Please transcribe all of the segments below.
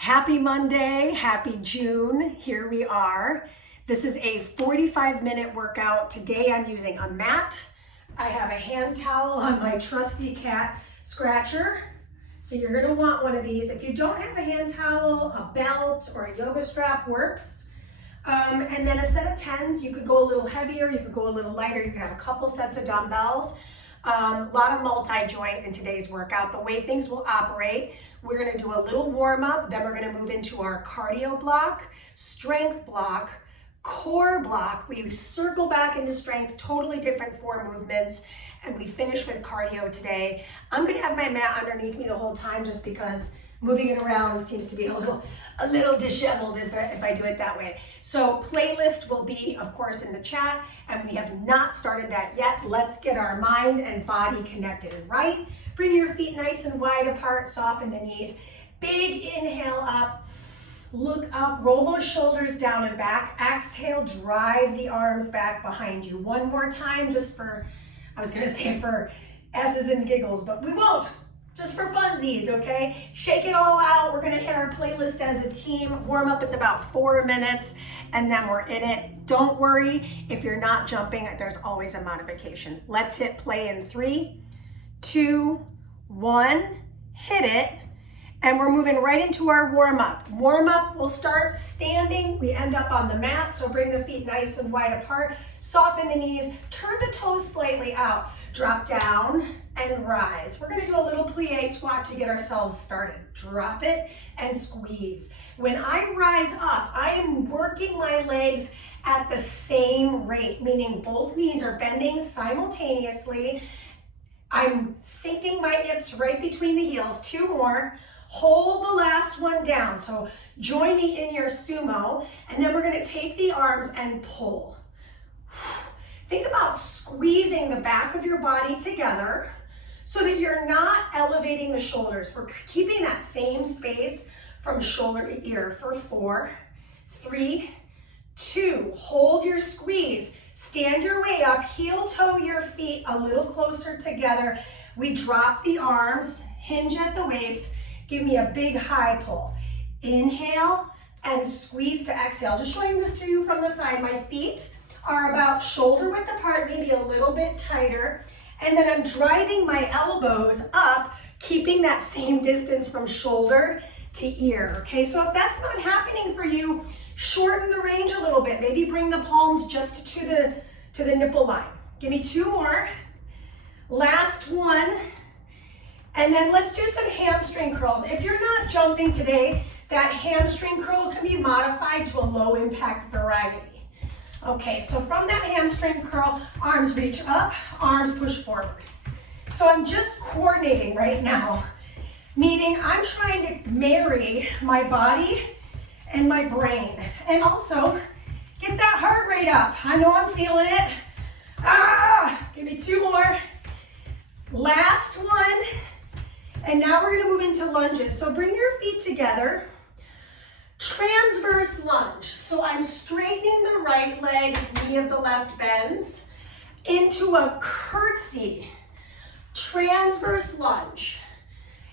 Happy Monday, happy June. Here we are. This is a 45-minute workout. Today I'm using a mat. I have a hand towel on my trusty cat scratcher. So you're gonna want one of these. If you don't have a hand towel, a belt or a yoga strap works. And then a set of 10s. You could go a little heavier, you could go a little lighter. You could have a couple sets of dumbbells. A lot of multi-joint in today's workout. The way things will operate, we're gonna do a little warm up, then we're gonna move into our cardio block, strength block, core block. We circle back into strength, totally different 4 movements, and we finish with cardio today. I'm gonna have my mat underneath me the whole time just because moving it around seems to be a little disheveled if I do it that way. So playlist will be, of course, in the chat, and we have not started that yet. Let's get our mind and body connected, right? Bring your feet nice and wide apart, soften the knees. Big inhale up, look up, roll those shoulders down and back. Exhale, drive the arms back behind you. One more time, just for, I was gonna say for S's and giggles, but we won't. Just for funsies, okay? Shake it all out. We're gonna hit our playlist as a team. Warm up is about 4 minutes, and then we're in it. Don't worry, if you're not jumping, there's always a modification. Let's hit play in 3, 2, 1, hit it. And we're moving right into our warm up. Warm up, we'll start standing. We end up on the mat, so bring the feet nice and wide apart. Soften the knees, turn the toes slightly out. Drop down and rise. We're gonna do a little plie squat to get ourselves started. Drop it and squeeze. When I rise up, I am working my legs at the same rate, meaning both knees are bending simultaneously. I'm sinking my hips right between the heels. 2 more. Hold the last one down. So join me in your sumo, and then we're gonna take the arms and pull. Think about squeezing the back of your body together so that you're not elevating the shoulders. We're keeping that same space from shoulder to ear for 4, 3, 2. Hold your squeeze. Stand your way up, heel toe your feet a little closer together. We drop the arms, hinge at the waist. Give me a big high pull. Inhale and squeeze to exhale. Just showing this to you from the side. My feet are about shoulder width apart, maybe a little bit tighter. And then I'm driving my elbows up, keeping that same distance from shoulder to ear, okay? So if that's not happening for you, shorten the range a little bit. Maybe bring the palms just to the nipple line. Give me 2 more. Last one. And then let's do some hamstring curls. If you're not jumping today, that hamstring curl can be modified to a low impact variety. Okay, so from that hamstring curl, arms reach up, arms push forward. So I'm just coordinating right now, meaning I'm trying to marry my body and my brain, and also get that heart rate up. I know I'm feeling it. Give me 2 more. Last one. And now we're gonna move into lunges. So bring your feet together. Transverse lunge. So I'm straightening the right leg, knee of the left bends, into a curtsy. Transverse lunge,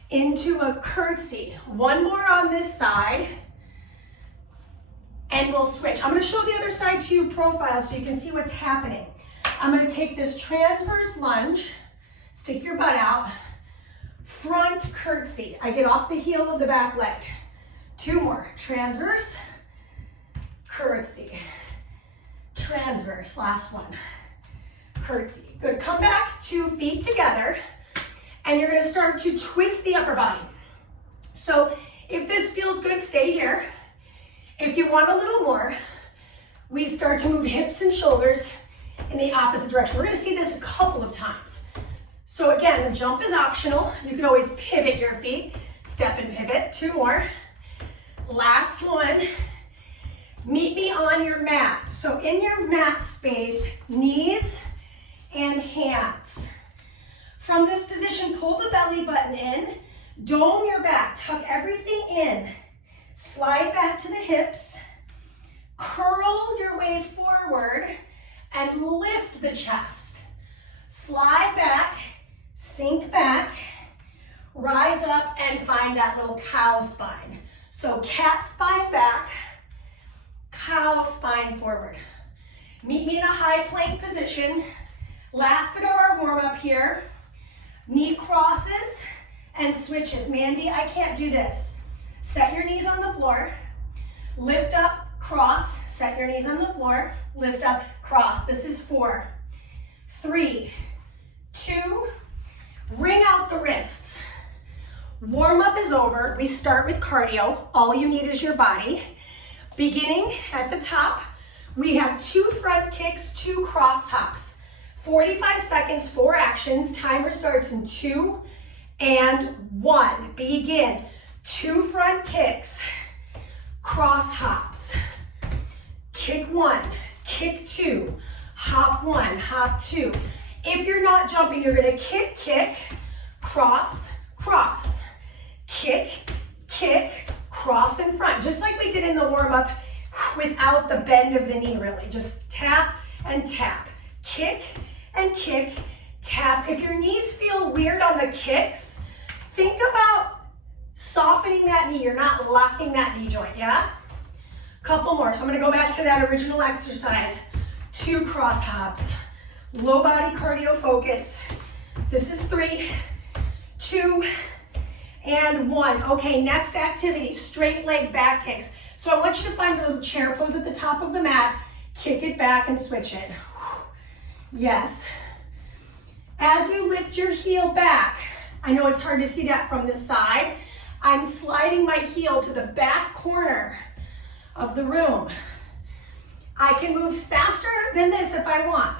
into a curtsy. 1 more on this side, and we'll switch. I'm gonna show the other side to you profile so you can see what's happening. I'm gonna take this transverse lunge, stick your butt out, front curtsy. I get off the heel of the back leg. 2 more. Transverse, curtsy, transverse. Last one. Curtsy. Good. Come back, 2 feet together, and you're going to start to twist the upper body. So if this feels good, stay here. If you want a little more, we start to move hips and shoulders in the opposite direction. We're going to see this a couple of times. So again, the jump is optional. You can always pivot your feet. Step and pivot. 2 more. Last one. Meet me on your mat. So in your mat space, knees and hands. From this position, pull the belly button in. Dome your back. Tuck everything in. Slide back to the hips. Curl your way forward and lift the chest. Slide back. Sink back, rise up, and find that little cow spine. So cat spine back, cow spine forward. Meet me in a high plank position. Last bit of our warm up here. Knee crosses and switches. Mandy, I can't do this. Set your knees on the floor. Lift up, cross. Set your knees on the floor. Lift up, cross. This is 4, 3, 2, wring out the wrists. Warm up is over. We start with cardio. All you need is your body. Beginning at the top, we have 2 front kicks, 2 cross hops. 45 seconds, 4 actions. Timer starts in 2 and 1. Begin. 2 front kicks, cross hops. Kick 1, kick 2, hop 1, hop 2. If you're not jumping, you're gonna kick, kick, cross, cross. Kick, kick, cross in front. Just like we did in the warm-up without the bend of the knee, really. Just tap and tap. Kick and kick, tap. If your knees feel weird on the kicks, think about softening that knee. You're not locking that knee joint, yeah? Couple more. So I'm gonna go back to that original exercise. 2 cross hops. Low body cardio focus. This is 3, 2, and 1. Okay, next activity, straight leg back kicks. So I want you to find a little chair pose at the top of the mat, kick it back and switch it. Yes. As you lift your heel back, I know it's hard to see that from the side, I'm sliding my heel to the back corner of the room. I can move faster than this if I want,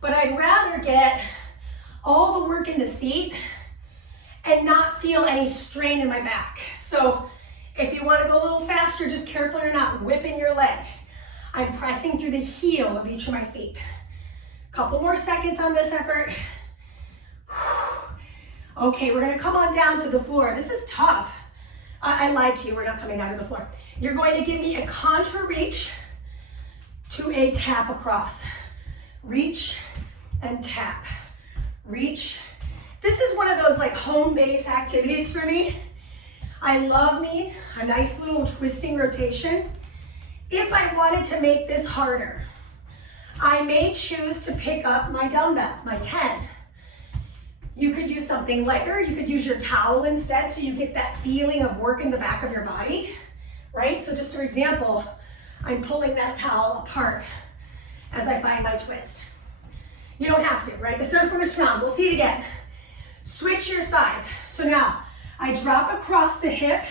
but I'd rather get all the work in the seat and not feel any strain in my back. So if you want to go a little faster, just careful you're not whipping your leg. I'm pressing through the heel of each of my feet. Couple more seconds on this effort. Okay, we're gonna come on down to the floor. This is tough. I lied to you, we're not coming down to the floor. You're going to give me a contra reach to a tap across. Reach and tap. Reach. This is one of those like home base activities for me. I love me a nice little twisting rotation. If I wanted to make this harder, I may choose to pick up my dumbbell, my 10. You could use something lighter. You could use your towel instead so you get that feeling of working the back of your body, right? So just for example, I'm pulling that towel apart as I find my twist. You don't have to, right? This is our first round. We'll see it again. Switch your sides. So now I drop across the hip.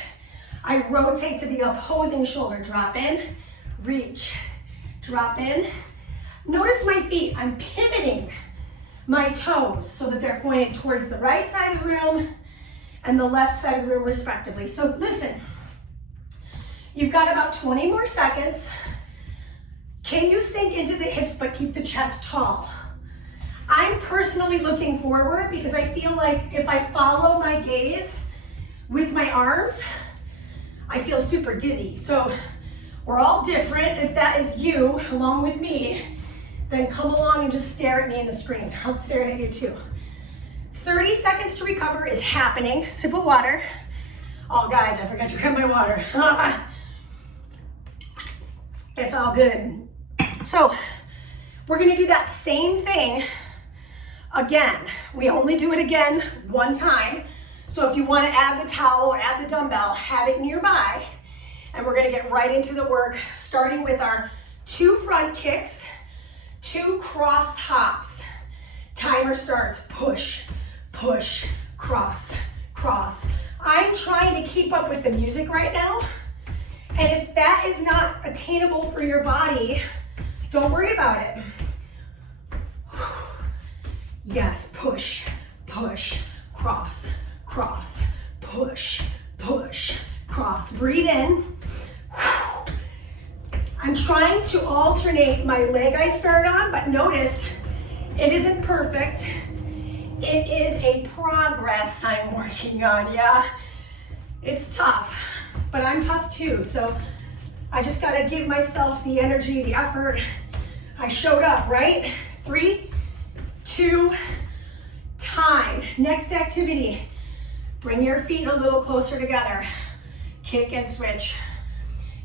I rotate to the opposing shoulder. Drop in, reach, drop in. Notice my feet. I'm pivoting my toes so that they're pointed towards the right side of the room and the left side of the room respectively. So listen, you've got about 20 more seconds. Can you sink into the hips but keep the chest tall? I'm personally looking forward because I feel like if I follow my gaze with my arms, I feel super dizzy. So we're all different. If that is you, along with me, then come along and just stare at me in the screen. I'll stare at you too. 30 seconds to recover is happening. Sip of water. Oh guys, I forgot to grab my water. It's all good. So we're gonna do that same thing again. We only do it again one time. So if you wanna add the towel or add the dumbbell, have it nearby. And we're gonna get right into the work, starting with our 2 front kicks, 2 cross hops. Timer starts, push, push, cross, cross. I'm trying to keep up with the music right now. And if that is not attainable for your body, don't worry about it. Yes, push, push, cross, cross, push, push, cross. Breathe in. I'm trying to alternate my leg I start on, but notice it isn't perfect. It is a progress I'm working on, yeah? It's tough, but I'm tough too, so I just gotta give myself the energy, the effort. I showed up, right? 3, 2, time. Next activity, bring your feet a little closer together. kick and switch.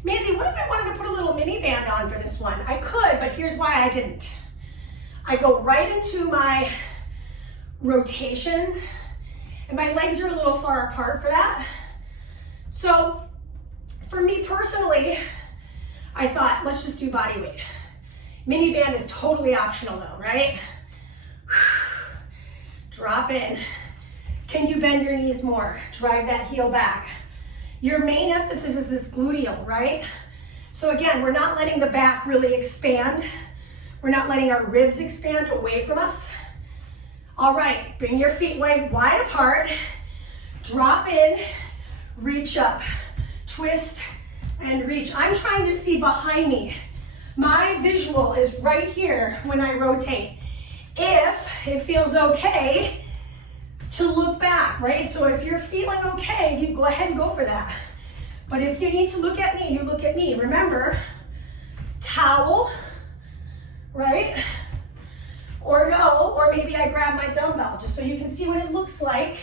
Mandy, what if I wanted to put a little mini band on for this one? I could, but here's why I didn't. I go right into my rotation, and my legs are a little far apart for that. So for me personally, I thought, let's just do body weight. Mini band is totally optional though, right? Drop in. Can you bend your knees more? Drive that heel back. Your main emphasis is this gluteal, right? So again, we're not letting the back really expand. We're not letting our ribs expand away from us. All right, bring your feet wide apart. Drop in, reach up, twist, and reach. I'm trying to see behind me. My visual is right here when I rotate. If it feels okay to look back, right? So if you're feeling okay, you go ahead and go for that. But if you need to look at me, you look at me. Remember, towel, right? Or no, or maybe I grab my dumbbell just so you can see what it looks like.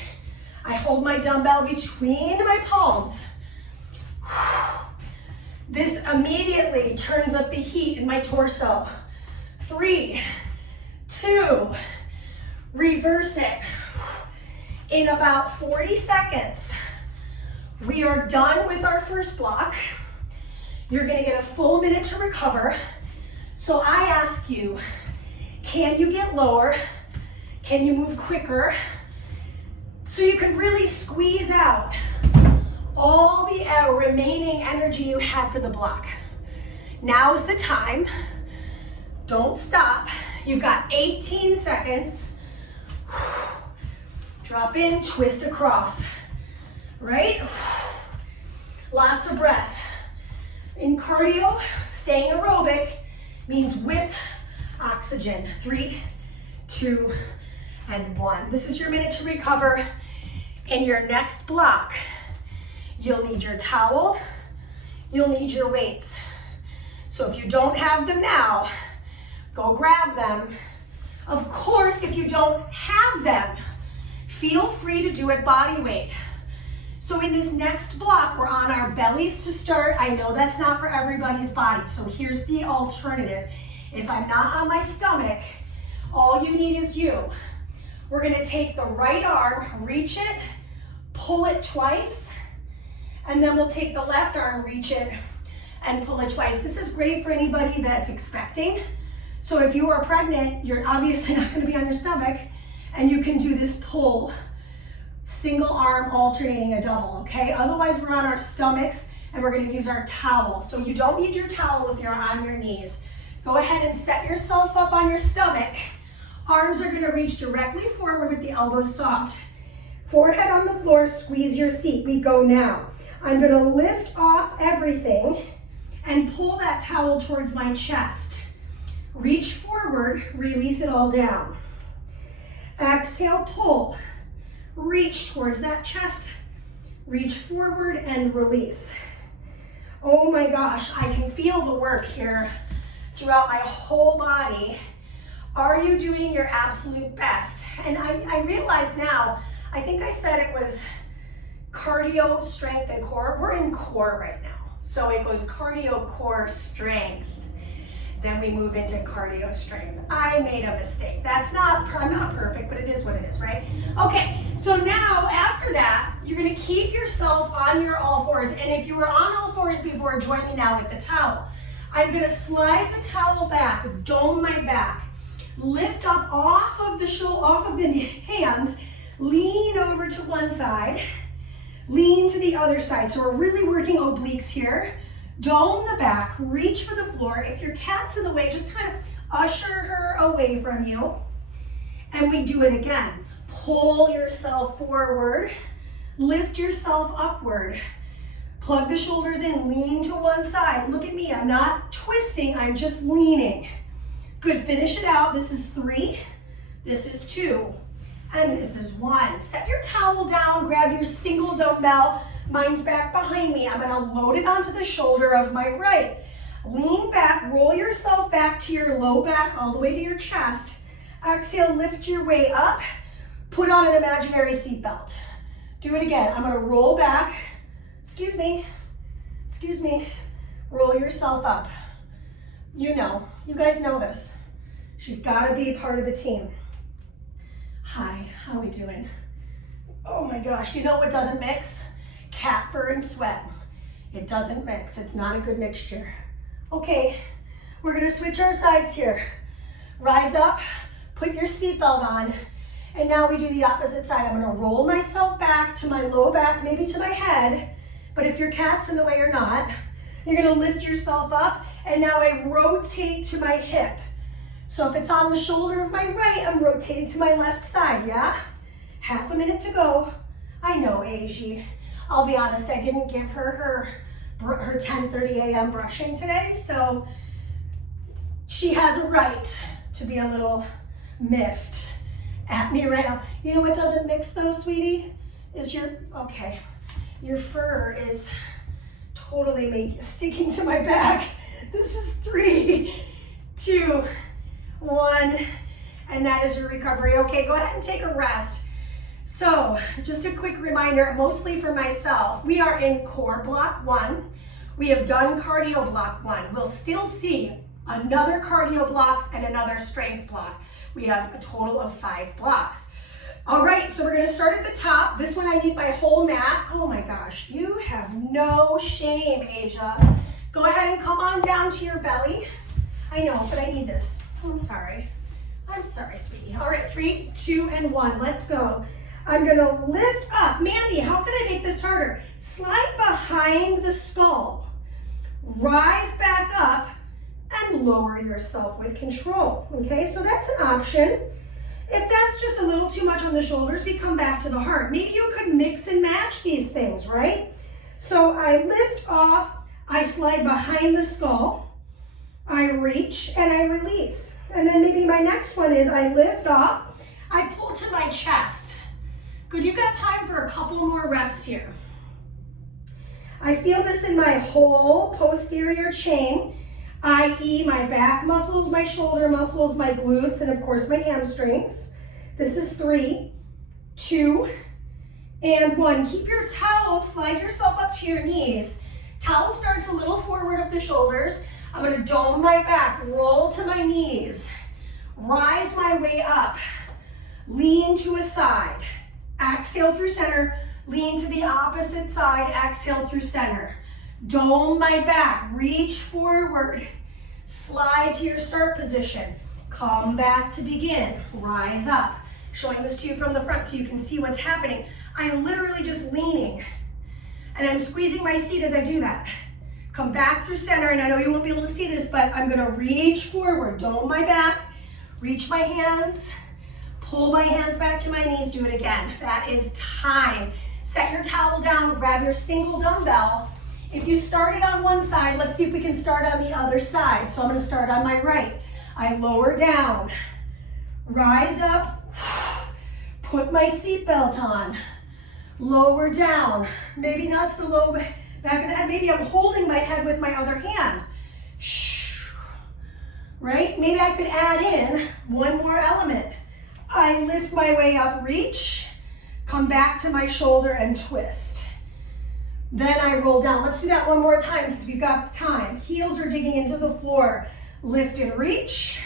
I hold my dumbbell between my palms. This immediately turns up the heat in my torso. 3, 2, reverse it. In about 40 seconds, we are done with our first block. You're gonna get a full minute to recover. So I ask you, can you get lower? Can you move quicker? So you can really squeeze out all the remaining energy you have for the block. Now's the time. Don't stop. You've got 18 seconds. Drop in, twist across, right? Lots of breath. In cardio, staying aerobic means with oxygen. 3, 2, and 1. This is your minute to recover. In your next block, you'll need your towel, you'll need your weights. So if you don't have them now, go grab them. Of course, if you don't have them, feel free to do it body weight. So in this next block, we're on our bellies to start. I know that's not for everybody's body, so here's the alternative. If I'm not on my stomach, all you need is you. We're gonna take the right arm, reach it, pull it twice, and then we'll take the left arm, reach it, and pull it twice. This is great for anybody that's expecting. So if you are pregnant, you're obviously not gonna be on your stomach, and you can do this pull, single arm alternating a double, okay? Otherwise, we're on our stomachs, and we're gonna use our towel. So you don't need your towel if you're on your knees. Go ahead and set yourself up on your stomach. Arms are gonna reach directly forward with the elbows soft. Forehead on the floor, squeeze your seat. We go now. I'm gonna lift off everything and pull that towel towards my chest. Reach forward, release it all down. Exhale, pull. Reach towards that chest. Reach forward and release. Oh my gosh, I can feel the work here throughout my whole body. Are you doing your absolute best? And I realize now, I think I said it was cardio, strength, and core. We're in core right now. So it goes cardio, core, strength. Then we move into cardio, strength. I made a mistake. I'm not perfect, but it is what it is, right? Okay, so now after that, you're gonna keep yourself on your all fours. And if you were on all fours before, join me now with the towel. I'm gonna slide the towel back, dome my back, lift up off of the hands, lean over to one side, lean to the other side. So we're really working obliques here. Dome the back, reach for the floor. If your cat's in the way, just kind of usher her away from you. And we do it again. Pull yourself forward, lift yourself upward. Plug the shoulders in, lean to one side. Look at me, I'm not twisting, I'm just leaning. Good, finish it out. This is 3, this is 2, and this is 1. Set your towel down, grab your single dumbbell. Mine's back behind me. I'm gonna load it onto the shoulder of my right. Lean back, roll yourself back to your low back, all the way to your chest. Exhale, lift your way up. Put on an imaginary seatbelt. Do it again. I'm gonna roll back. Excuse excuse me, roll yourself up. You guys know this. She's gotta be part of the team. Hi, how are we doing? Oh my gosh, you know what doesn't mix? Cat fur and sweat. It doesn't mix, it's not a good mixture. Okay, we're gonna switch our sides here. Rise up, put your seatbelt on, and now we do the opposite side. I'm gonna roll myself back to my low back, maybe to my head, but if your cat's in the way or not, you're gonna lift yourself up, and now I rotate to my hip. So if it's on the shoulder of my right, I'm rotating to my left side, yeah? Half a minute to go. I know, Aji. I'll be honest, I didn't give her 10:30 a.m. brushing today, so she has a right to be a little miffed at me right now. You know what doesn't mix though, sweetie? Is your fur is totally sticking to my back. This is 3, 2, 1, and that is your recovery. Okay, go ahead and take a rest. So just a quick reminder, mostly for myself, we are in core block 1. We have done cardio block 1. We'll still see another cardio block and another strength block. We have a total of 5 blocks. All right, so we're gonna start at the top. This one I need my whole mat. Oh my gosh, you have no shame, Asia. Go ahead and come on down to your belly. I know, but I need this. I'm sorry, sweetie. All right, 3, 2, and 1, let's go. I'm gonna lift up. Mandy, how can I make this harder? Slide behind the skull. Rise back up and lower yourself with control. Okay, so that's an option. If that's just a little too much on the shoulders, we come back to the heart. Maybe you could mix and match these things, right? So I lift off, I slide behind the skull, I reach and I release. And then maybe my next one is I lift off, I pull to my chest. Good, you got time for a couple more reps here. I feel this in my whole posterior chain, i.e. my back muscles, my shoulder muscles, my glutes, and of course my hamstrings. This is 3, 2, and 1. Keep your towel, slide yourself up to your knees. Towel starts a little forward of the shoulders. I'm gonna dome my back, roll to my knees, rise my way up, lean to a side, exhale through center, lean to the opposite side, exhale through center. Dome my back, reach forward, slide to your start position, come back to begin, rise up. Showing this to you from the front so you can see what's happening. I'm literally just leaning and I'm squeezing my seat as I do that. Come back through center, and I know you won't be able to see this, but I'm gonna reach forward, dome my back, reach my hands, pull my hands back to my knees, do it again. That is time. Set your towel down, grab your single dumbbell. If you started on one side, let's see if we can start on the other side. So I'm gonna start on my right. I lower down, rise up, put my seatbelt on, lower down, maybe not to the low back of the head, maybe I'm holding my head with my other hand. Right? Maybe I could add in one more element. I lift my way up, reach, come back to my shoulder and twist. Then I roll down. Let's do that one more time since we've got the time. Heels are digging into the floor. Lift and reach,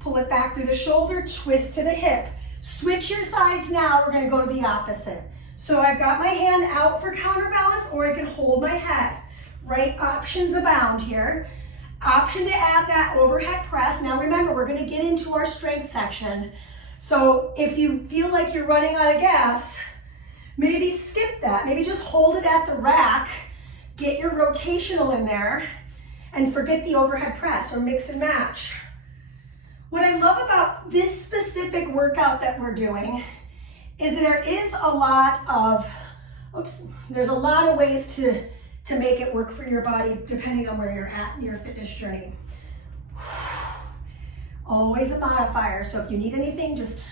pull it back through the shoulder, twist to the hip. Switch your sides now, we're gonna go to the opposite. So I've got my hand out for counterbalance, or I can hold my head. Right, options abound here. Option to add that overhead press. Now remember, we're gonna get into our strength section. So if you feel like you're running out of gas, maybe skip that. Maybe just hold it at the rack, get your rotational in there, and forget the overhead press or mix and match. What I love about this specific workout that we're doing is there is a lot of, there's a lot of ways to make it work for your body depending on where you're at in your fitness journey. Always a modifier, so if you need anything, just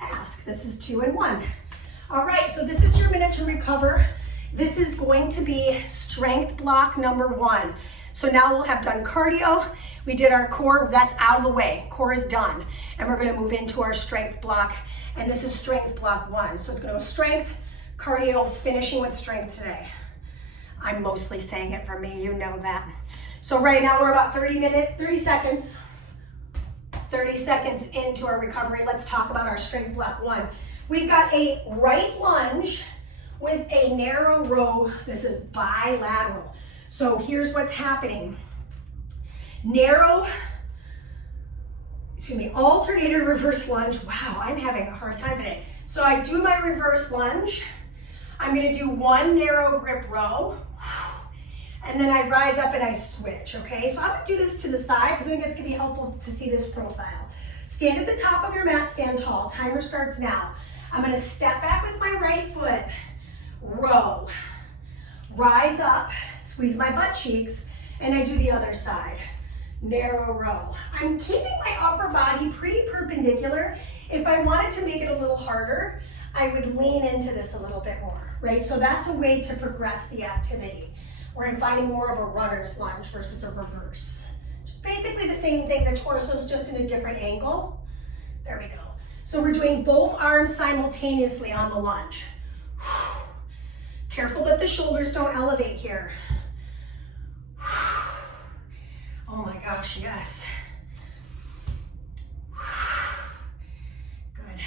ask. This is 2 and 1. All right, so this is your minute to recover. This is going to be strength block number 1. So now we'll have done cardio. We did our core, that's out of the way. Core is done. And we're gonna move into our strength block. And this is strength block 1. So it's gonna go strength, cardio, finishing with strength today. I'm mostly saying it for me, you know that. So right now we're about 30 seconds into our recovery. Let's talk about our strength block 1. We've got a right lunge with a narrow row. This is bilateral. So here's what's happening. Alternator reverse lunge. Wow, I'm having a hard time today. So I do my reverse lunge. I'm gonna do 1 narrow grip row, and then I rise up and I switch, okay? So I'm gonna do this to the side because I think it's gonna be helpful to see this profile. Stand at the top of your mat, stand tall. Timer starts now. I'm gonna step back with my right foot, row, rise up, squeeze my butt cheeks, and I do the other side. Narrow row. I'm keeping my upper body pretty perpendicular. If I wanted to make it a little harder, I would lean into this a little bit more, right? So that's a way to progress the activity, where I'm finding more of a runner's lunge versus a reverse. Just basically the same thing, the torso's just in a different angle. There we go. So we're doing both arms simultaneously on the lunge. Careful that the shoulders don't elevate here. Oh my gosh, yes. Good.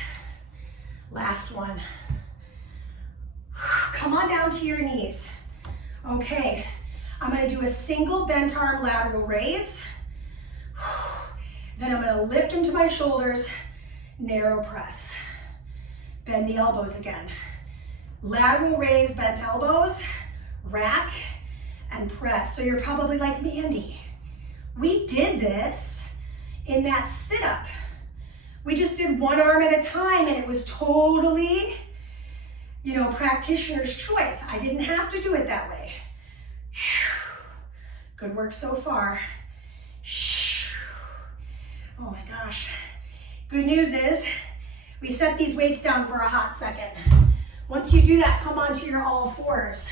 Last one. Come on down to your knees. Okay, I'm gonna do a single bent arm lateral raise. Then I'm gonna lift into my shoulders, narrow press. Bend the elbows again. Lateral raise, bent elbows, rack, and press. So you're probably like, Mandy, we did this in that sit-up. We just did 1 arm at a time and it was totally, practitioner's choice. I didn't have to do it that way. Good work so far. Oh my gosh. Good news is we set these weights down for a hot second. Once you do that, come onto your all fours.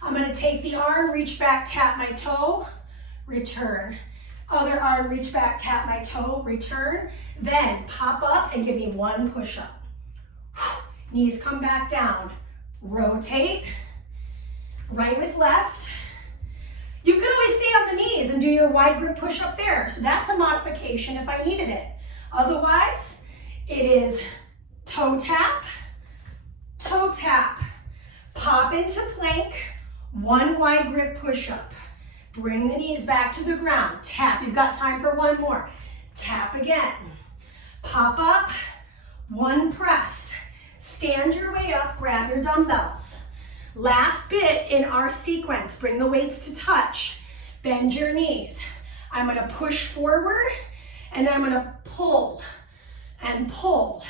I'm gonna take the arm, reach back, tap my toe, return. Other arm, reach back, tap my toe, return. Then pop up and give me 1 push-up. Knees come back down. Rotate, right with left. You can always stay on the knees and do your wide grip push-up there. So that's a modification if I needed it. Otherwise, it is toe tap, pop into plank, 1 wide grip push-up. Bring the knees back to the ground. Tap, you've got time for 1 more. Tap again. Pop up, 1 press. Stand your way up, grab your dumbbells. Last bit in our sequence, bring the weights to touch. Bend your knees. I'm gonna push forward, and then I'm gonna pull and pull.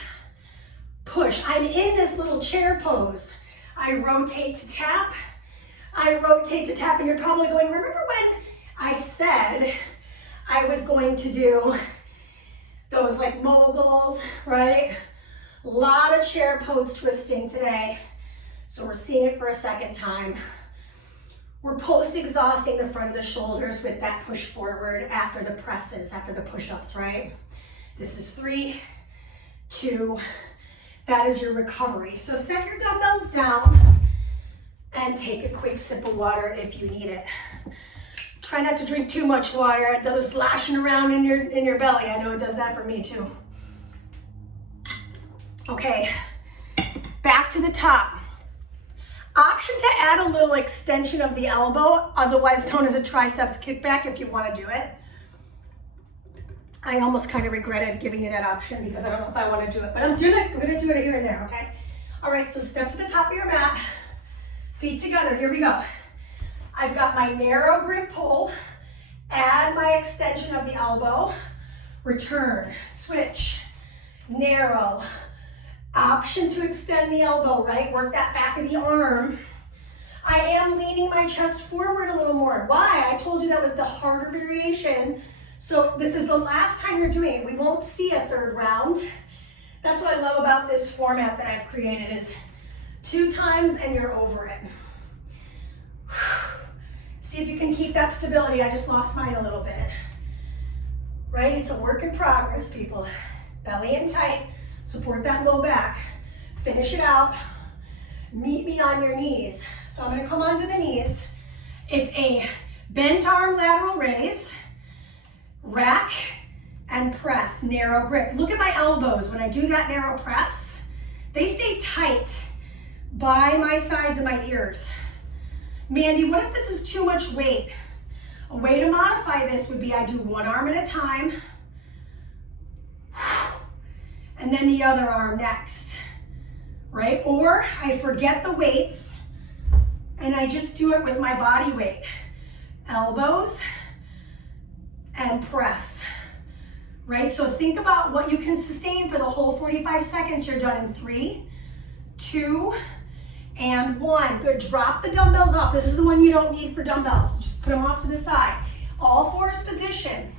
Push. I'm in this little chair pose. I rotate to tap. I rotate to tap, and you're probably going, remember when I said I was going to do those like moguls, right? A lot of chair pose twisting today. So we're seeing it for a second time. We're post-exhausting the front of the shoulders with that push forward after the presses, after the push-ups, right? This is 3, 2, that is your recovery. So set your dumbbells down and take a quick sip of water if you need it. Try not to drink too much water. It does sloshing around in your belly. I know it does that for me too. Okay, back to the top. Option to add a little extension of the elbow, otherwise known as a triceps kickback if you want to do it. I almost kind of regretted giving you that option because I don't know if I want to do it, but I'm going to do it here and there, okay? All right, so step to the top of your mat, feet together, here we go. I've got my narrow grip pull, add my extension of the elbow, return, switch, narrow, option to extend the elbow, right? Work that back of the arm. I am leaning my chest forward a little more. Why? I told you that was the harder variation. So this is the last time you're doing it. We won't see a 3rd round. That's what I love about this format that I've created is 2 times and you're over it. See if you can keep that stability. I just lost mine a little bit. Right? It's a work in progress, people. Belly in tight. Support that low back. Finish it out. Meet me on your knees. So I'm gonna come onto the knees. It's a bent arm lateral raise, rack and press, narrow grip. Look at my elbows when I do that narrow press. They stay tight by my sides of my ears. Mandy, what if this is too much weight? A way to modify this would be I do one arm at a time, and then the other arm next, right? Or I forget the weights and I just do it with my body weight. Elbows and press, right? So think about what you can sustain for the whole 45 seconds. You're done in 3, 2, and 1. Good, drop the dumbbells off. This is the one you don't need for dumbbells. Just put them off to the side. All fours position.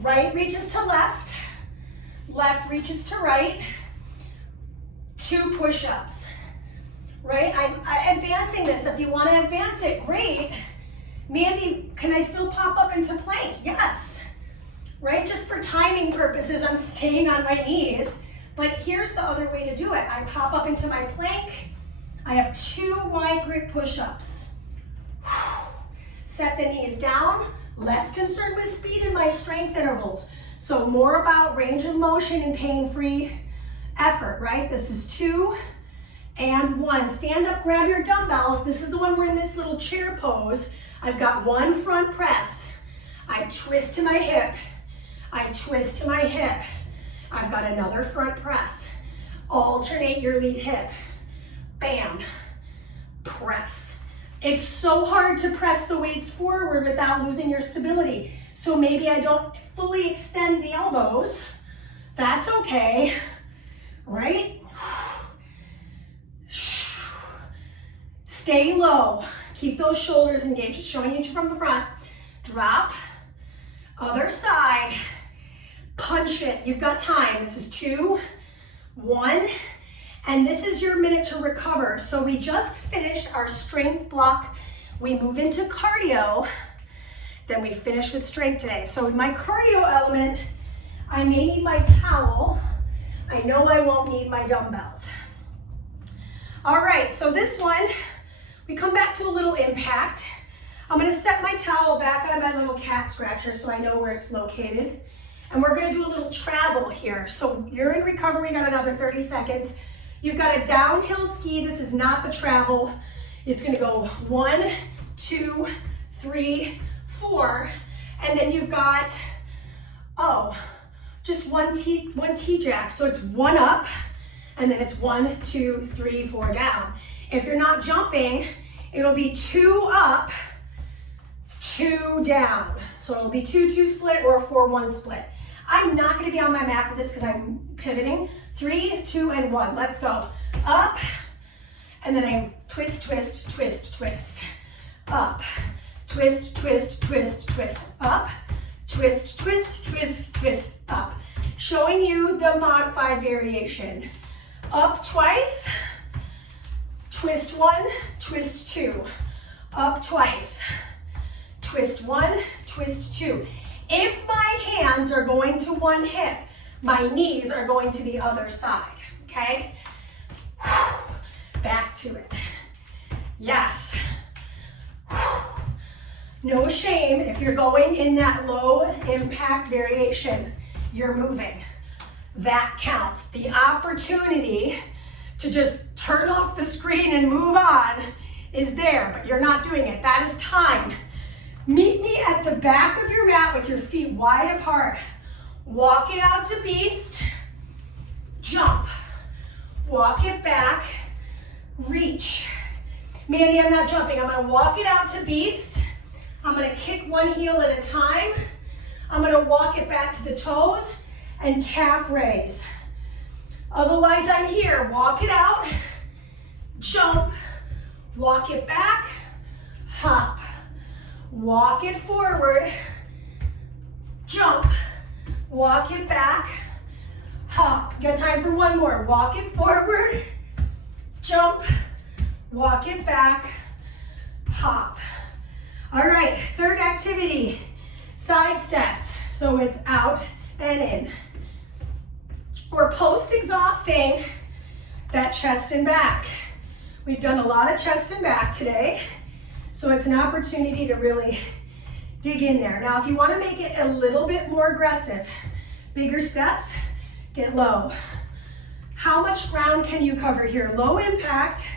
Right reaches to left, left reaches to right. 2 push-ups, right? I'm advancing this. If you want to advance it, great. Mandy, can I still pop up into plank? Yes, right? Just for timing purposes, I'm staying on my knees. But here's the other way to do it. I pop up into my plank. I have 2 wide grip push-ups. Set the knees down. Less concerned with speed in my strength intervals. So more about range of motion and pain-free effort, right? This is 2 and 1. Stand up, grab your dumbbells. This is the one we're in this little chair pose. I've got 1 front press. I twist to my hip. I twist to my hip. I've got another front press. Alternate your lead hip. Bam, press. It's so hard to press the weights forward without losing your stability. So maybe I don't fully extend the elbows. That's okay, right? Stay low. Keep those shoulders engaged. Just showing you from the front. Drop. Other side. Punch it. You've got time. This is 2, 1. And this is your minute to recover. So we just finished our strength block. We move into cardio, then we finish with strength today. So my cardio element, I may need my towel. I know I won't need my dumbbells. All right, so this one, we come back to a little impact. I'm gonna set my towel back on my little cat scratcher so I know where it's located. And we're gonna do a little travel here. So you're in recovery, got another 30 seconds. You've got a downhill ski. This is not the travel. It's gonna go 1, 2, 3, 4. And then you've got, just one T-jack. So it's 1 up, and then it's 1, 2, 3, 4 down. If you're not jumping, it'll be 2 up, 2 down. So it'll be 2-2 split or a 4-1 split. I'm not gonna be on my mat for this because I'm pivoting. 3, 2, and 1. Let's go. Up, and then I twist, twist, twist, twist. Up, twist, twist, twist, twist. Up, twist, twist, twist, twist. Up. Showing you the modified variation. Up twice, twist 1, twist 2. Up twice, twist 1, twist 2. If my hands are going to one hip, my knees are going to the other side, okay? Back to it. Yes. No shame if you're going in that low impact variation. You're moving. That counts. The opportunity to just turn off the screen and move on is there, but you're not doing it. That is time. Meet me at the back of your mat with your feet wide apart. Walk it out to beast, jump, walk it back, reach. Mandy, I'm not jumping. I'm gonna walk it out to beast. I'm gonna kick one heel at a time. I'm gonna walk it back to the toes and calf raise. Otherwise, I'm here. Walk it out, jump, walk it back, hop. Walk it forward, jump, walk it back, hop. Got time for one more. Walk it forward, jump, walk it back, hop. All right, third activity, side steps. So it's out and in. We're post-exhausting that chest and back. We've done a lot of chest and back today. So it's an opportunity to really dig in there. Now, if you want to make it a little bit more aggressive, bigger steps, get low. How much ground can you cover here? Low impact.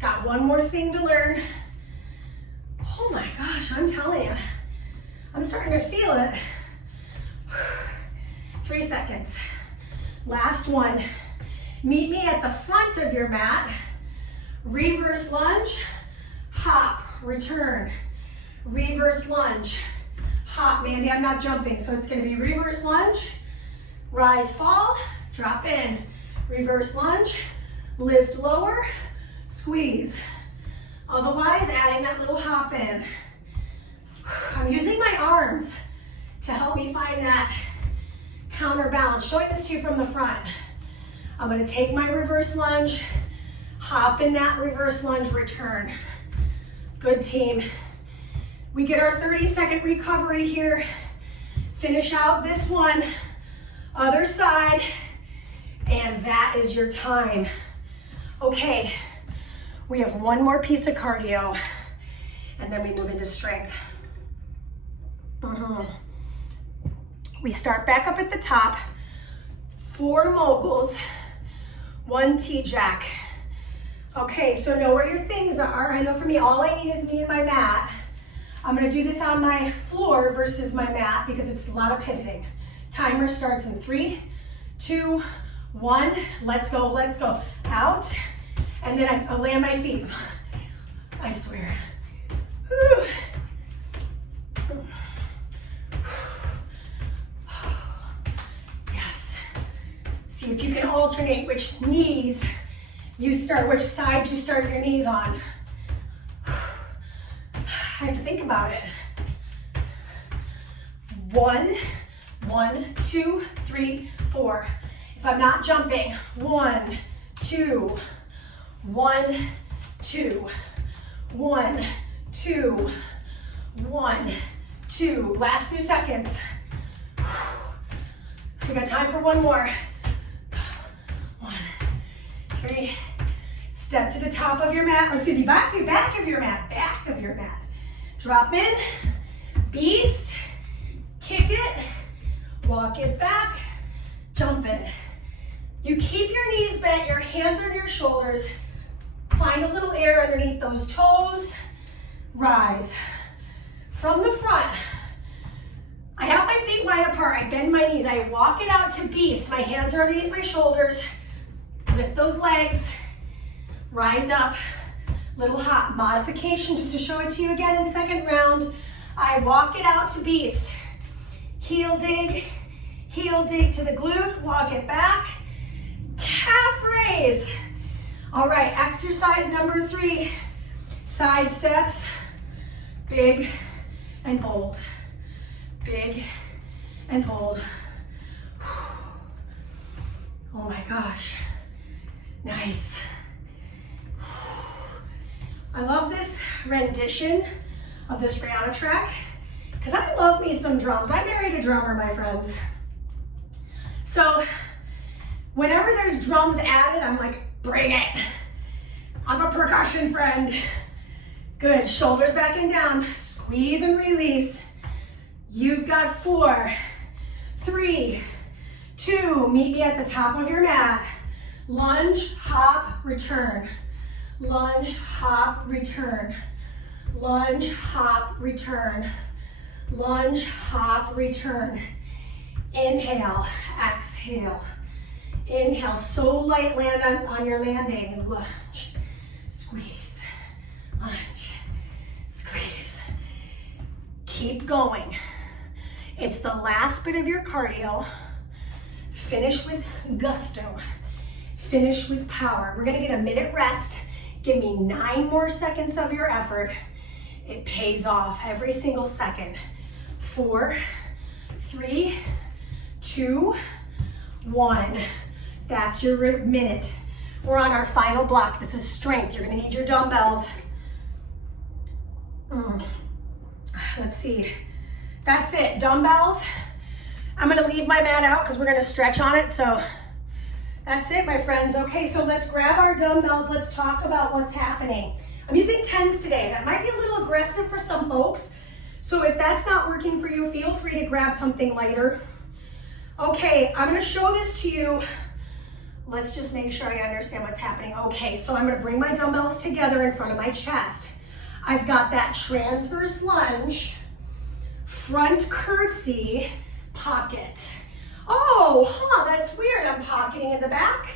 Got one more thing to learn. Oh my gosh, I'm telling you, I'm starting to feel it. 3 seconds. Last one. Meet me at the front of your mat. Reverse lunge, hop, return. Reverse lunge, hop. Mandy, I'm not jumping, so it's gonna be reverse lunge, rise, fall, drop in. Reverse lunge, lift lower, squeeze. Otherwise, adding that little hop in. I'm using my arms to help me find that counterbalance. Showing this to you from the front. I'm gonna take my reverse lunge, hop in that reverse lunge, return. Good team. We get our 30-second recovery here. Finish out this one, other side, and that is your time. Okay, we have one more piece of cardio, and then we move into strength. We start back up at the top, 4 moguls, 1 T-jack. Okay, so know where your things are. I know for me, all I need is me and my mat. I'm gonna do this on my floor versus my mat because it's a lot of pivoting. Timer starts in 3, 2, 1. Let's go, let's go. Out, and then I land my feet. I swear. Whew. Yes. See if you can alternate which knees you start, which side you start your knees on. I have to think about it. 1, 2, 3, 4. If I'm not jumping, 1, 2, 1, 2, 1, 2, 1, 2. Last few seconds. We got time for one more. 1, 3. Step to the top of your mat. Or it's gonna be back of your mat, back of your mat. Drop in, beast, kick it, walk it back, jump it. You keep your knees bent, your hands on your shoulders, find a little air underneath those toes, rise. From the front, I have my feet wide apart, I bend my knees, I walk it out to beast, my hands are underneath my shoulders, lift those legs, rise up. Little hop modification just to show it to you again in second round. I walk it out to beast. Heel dig to the glute, walk it back. Calf raise. All right, exercise number 3. Side steps, big and bold. Big and bold. Oh my gosh, nice. I love this rendition of this Rihanna track because I love me some drums. I married a drummer, my friends. So whenever there's drums added, I'm like, bring it. I'm a percussion friend. Good, shoulders back and down. Squeeze and release. You've got 4, 3, 2. Meet me at the top of your mat. Lunge, hop, return. Lunge, hop, return. Lunge, hop, return. Lunge, hop, return. Inhale, exhale. Inhale, so light, land on your landing. Lunge, squeeze, lunge, squeeze. Keep going. It's the last bit of your cardio. Finish with gusto. Finish with power. We're gonna get a minute rest. Give me 9 more seconds of your effort. It pays off every single second. 4, 3, 2, 1. That's your minute. We're on our final block. This is strength. You're gonna need your dumbbells. Let's see. That's it, dumbbells. I'm gonna leave my mat out because we're gonna stretch on it, so that's it, my friends. Okay, so let's grab our dumbbells. Let's talk about what's happening. I'm using 10s today. That might be a little aggressive for some folks. So if that's not working for you, feel free to grab something lighter. Okay, I'm gonna show this to you. Let's just make sure I understand what's happening. Okay, so I'm gonna bring my dumbbells together in front of my chest. I've got that transverse lunge, front curtsy, pocket. Oh, that's weird. I'm pocketing in the back.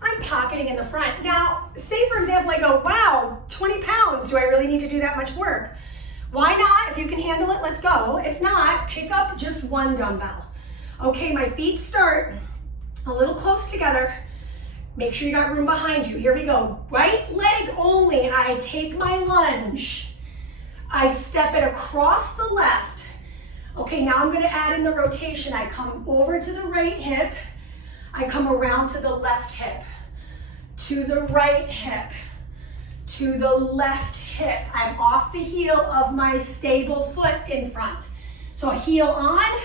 I'm pocketing in the front. Now, say for example, I go, wow, 20 pounds. Do I really need to do that much work? Why not? If you can handle it, let's go. If not, pick up just one dumbbell. Okay, my feet start a little close together. Make sure you got room behind you. Here we go. Right leg only. I take my lunge. I step it across the left. Okay, now I'm going to add in the rotation. I come over to the right hip. I come around to the left hip. To the right hip. To the left hip. I'm off the heel of my stable foot in front. So heel on,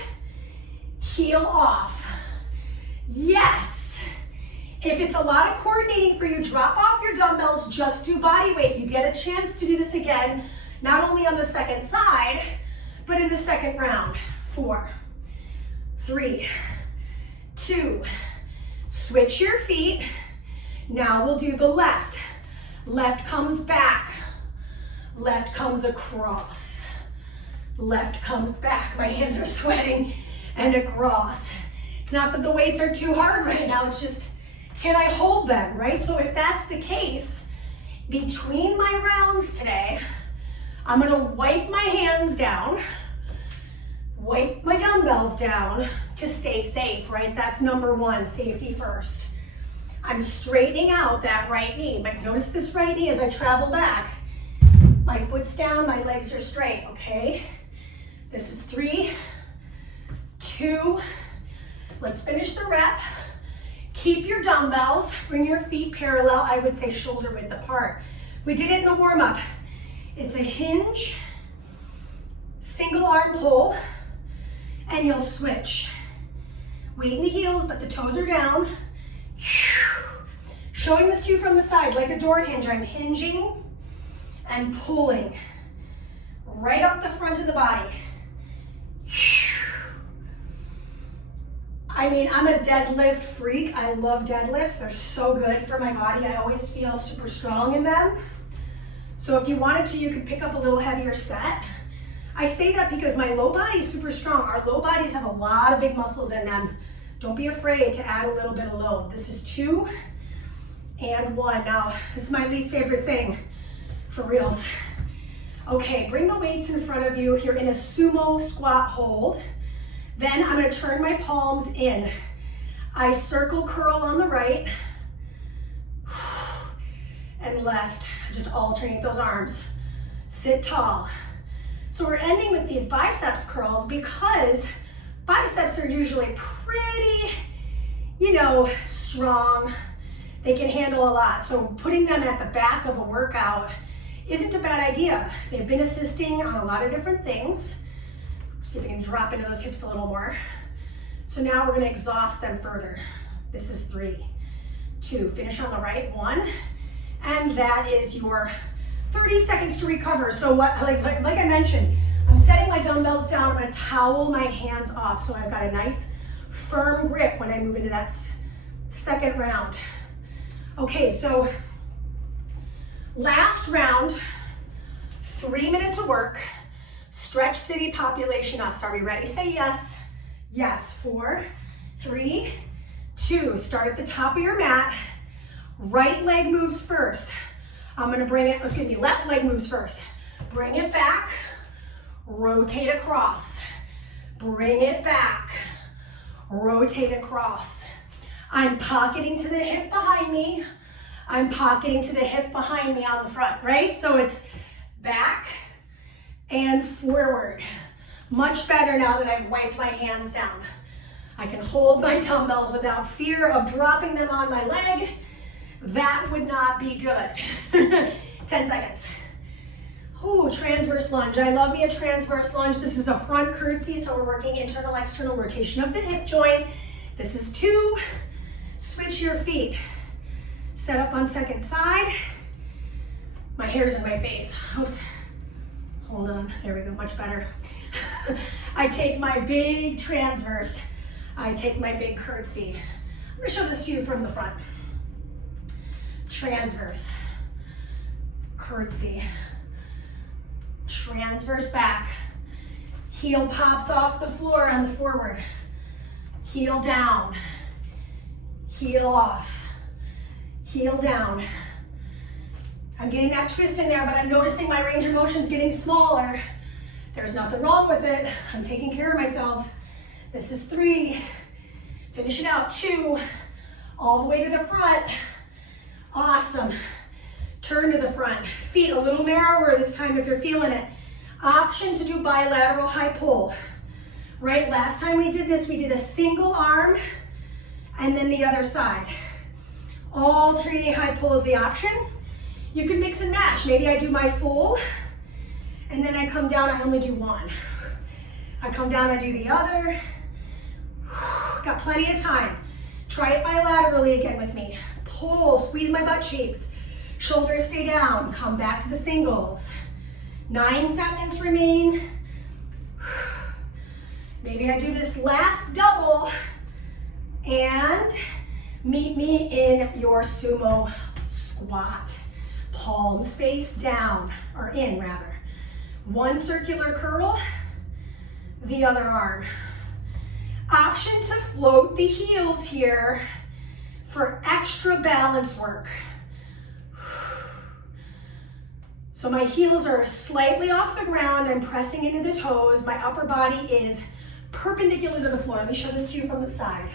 heel off. Yes. If it's a lot of coordinating for you, drop off your dumbbells, just do body weight. You get a chance to do this again, not only on the second side, but in the second round. 4, 3, 2, switch your feet. Now we'll do the left. Left comes back, left comes across, left comes back. My hands are sweating, and across. It's not that the weights are too hard right now, it's just, can I hold them, right? So if that's the case, between my rounds today, I'm gonna wipe my hands down, wipe my dumbbells down to stay safe, right? That's number one, safety first. I'm straightening out that right knee. Notice this right knee as I travel back. My foot's down, my legs are straight, okay? This is 3, 2, let's finish the rep. Keep your dumbbells, bring your feet parallel, I would say shoulder width apart. We did it in the warm-up. It's a hinge, single arm pull, and you'll switch. Weight in the heels, but the toes are down. Showing this to you from the side, like a door hinge. I'm hinging and pulling right up the front of the body. I mean, I'm a deadlift freak. I love deadlifts. They're so good for my body. I always feel super strong in them. So if you wanted to, you could pick up a little heavier set. I say that because my low body is super strong. Our low bodies have a lot of big muscles in them. Don't be afraid to add a little bit of load. This is 2 and 1. Now, this is my least favorite thing for reals. Okay, bring the weights in front of you. You're in a sumo squat hold. Then I'm gonna turn my palms in. I circle curl on the right and left. Just alternate those arms. Sit tall. So we're ending with these biceps curls because biceps are usually pretty, strong. They can handle a lot. So putting them at the back of a workout isn't a bad idea. They've been assisting on a lot of different things. See if we can drop into those hips a little more. So now we're gonna exhaust them further. This is 3, 2, finish on the right, 1, and that is your 30 seconds to recover. So what, like I mentioned, I'm setting my dumbbells down, I'm gonna towel my hands off so I've got a nice firm grip when I move into that second round. Okay, so last round, 3 minutes of work. Stretch city population us. Are we ready? Say yes. Yes. 4, 3, 2. Start at the top of your mat. Right leg moves first. I'm going to bring it, left leg moves first. Bring it back. Rotate across. Bring it back. Rotate across. I'm pocketing to the hip behind me. I'm pocketing to the hip behind me on the front, right? So it's back and forward. Much better now that I've wiped my hands down. I can hold my dumbbells without fear of dropping them on my leg. That would not be good. 10 seconds. Ooh, transverse lunge. I love me a transverse lunge. This is a front curtsy, so we're working internal, external rotation of the hip joint. This is 2. Switch your feet. Set up on second side. My hair's in my face. Oops. Hold on. There we go. Much better. I take my big transverse. I take my big curtsy. I'm going to show this to you from the front. Transverse. Curtsy. Transverse back. Heel pops off the floor on the forward. Heel down. Heel off. Heel down. I'm getting that twist in there, but I'm noticing my range of motion is getting smaller. There's nothing wrong with it. I'm taking care of myself. This is 3. Finish it out. 2. All the way to the front. Awesome. Turn to the front. Feet a little narrower this time if you're feeling it. Option to do bilateral high pull. Right, last time we did this, we did a single arm and then the other side. Alternating high pull is the option. You can mix and match. Maybe I do my full and then I come down, I only do one. I come down, I do the other. Got plenty of time. Try it bilaterally again with me. Pull, squeeze my butt cheeks. Shoulders stay down, come back to the singles. 9 seconds remaining. Maybe I do this last double and meet me in your sumo squat. Palms face down, or in rather. One circular curl, the other arm. Option to float the heels here for extra balance work. So my heels are slightly off the ground. I'm pressing into the toes. My upper body is perpendicular to the floor. Let me show this to you from the side.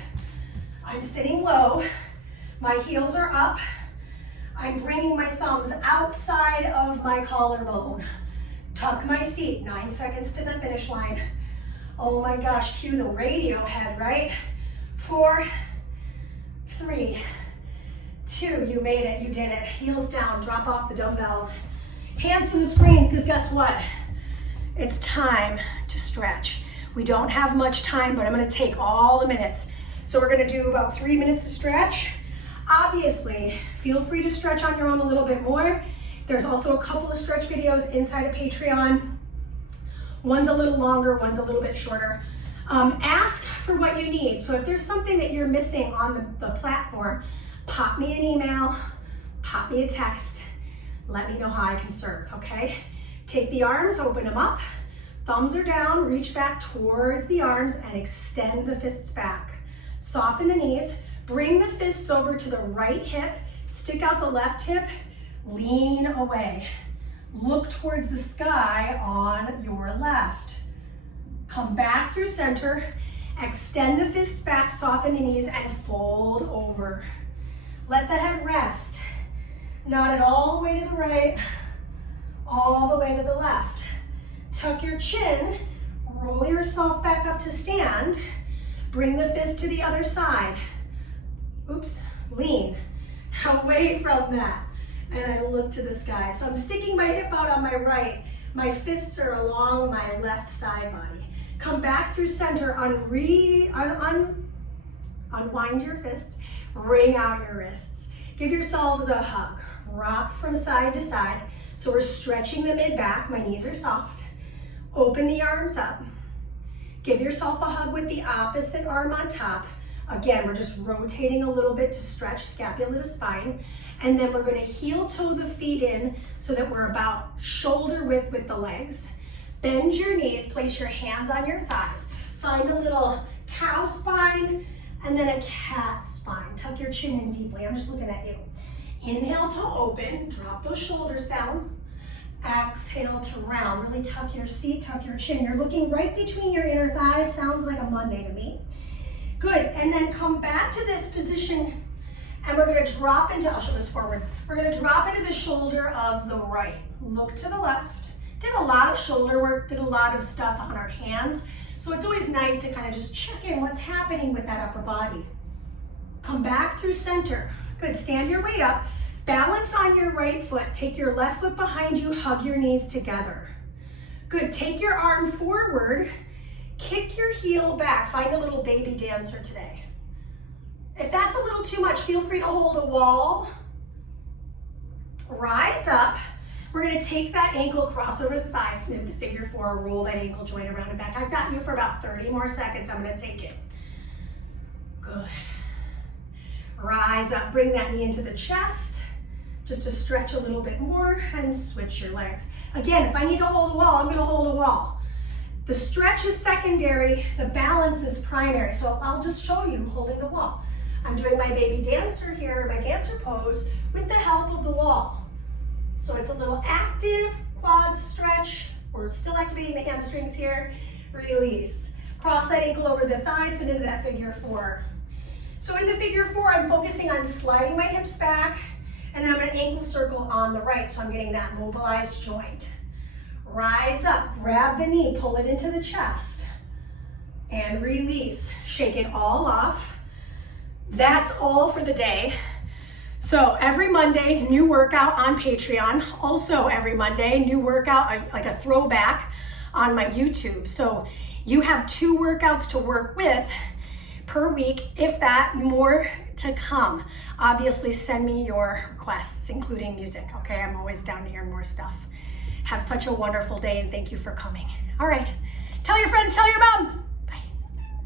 I'm sitting low. My heels are up. I'm bringing my thumbs outside of my collarbone. Tuck my seat. 9 seconds to the finish line. Oh my gosh, cue the radio head, right? 4, 3, 2, you made it, you did it. Heels down, drop off the dumbbells. Hands to the screens, because guess what? It's time to stretch. We don't have much time, but I'm gonna take all the minutes. So we're gonna do about 3 minutes of stretch. Obviously, feel free to stretch on your own a little bit more. There's also a couple of stretch videos inside of Patreon. One's a little longer, one's a little bit shorter. Ask for what you need. So if there's something that you're missing on the platform, pop me an email, pop me a text, let me know how I can serve, okay? Take the arms, open them up, thumbs are down, reach back towards the arms and extend the fists back. Soften the knees, bring the fists over to the right hip, stick out the left hip, lean away. Look towards the sky on your left. Come back through center, extend the fists back, soften the knees, and fold over. Let the head rest. Nod it all the way to the right, all the way to the left. Tuck your chin, roll yourself back up to stand, bring the fist to the other side. Oops, lean away from that. And I look to the sky. So I'm sticking my hip out on my right. My fists are along my left side body. Come back through center, unwind your fists, wring out your wrists. Give yourselves a hug. Rock from side to side. So we're stretching the mid-back. My knees are soft. Open the arms up. Give yourself a hug with the opposite arm on top. Again, we're just rotating a little bit to stretch scapula to spine. And then we're going to heel toe the feet in so that we're about shoulder width with the legs. Bend your knees, place your hands on your thighs. Find a little cow spine and then a cat spine. Tuck your chin in deeply. I'm just looking at you. Inhale to open, drop those shoulders down. Exhale to round. Really tuck your seat, tuck your chin. You're looking right between your inner thighs. Sounds like a Monday to me. Good, and then come back to this position and we're gonna drop into, I'll show this forward. We're gonna drop into the shoulder of the right. Look to the left. Did a lot of shoulder work, did a lot of stuff on our hands. So it's always nice to kind of just check in what's happening with that upper body. Come back through center. Good, stand your way up. Balance on your right foot. Take your left foot behind you, hug your knees together. Good, take your arm forward. Kick your heel back. Find a little baby dancer today. If that's a little too much, feel free to hold a wall. Rise up. We're gonna take that ankle, cross over the thigh, snip the figure four, roll that ankle joint around and back. I've got you for about 30 more seconds. I'm gonna take it. Good. Rise up, bring that knee into the chest, just to stretch a little bit more and switch your legs. Again, if I need to hold a wall, I'm gonna hold a wall. The stretch is secondary, the balance is primary. So I'll just show you holding the wall. I'm doing my baby dancer here, my dancer pose, with the help of the wall. So it's a little active quad stretch. We're still activating the hamstrings here. Release. Cross that ankle over the thighs and into that figure four. So in the figure four, I'm focusing on sliding my hips back, and then I'm gonna ankle circle on the right, so I'm getting that mobilized joint. Rise up, grab the knee, pull it into the chest, and release. Shake it all off. That's all for the day. So every Monday, new workout on Patreon. Also every Monday, new workout, like a throwback on my YouTube. So you have 2 workouts to work with per week, if that, more to come. Obviously, send me your requests, including music, okay? I'm always down to hear more stuff. Have such a wonderful day, and thank you for coming. All right, tell your friends, tell your mom.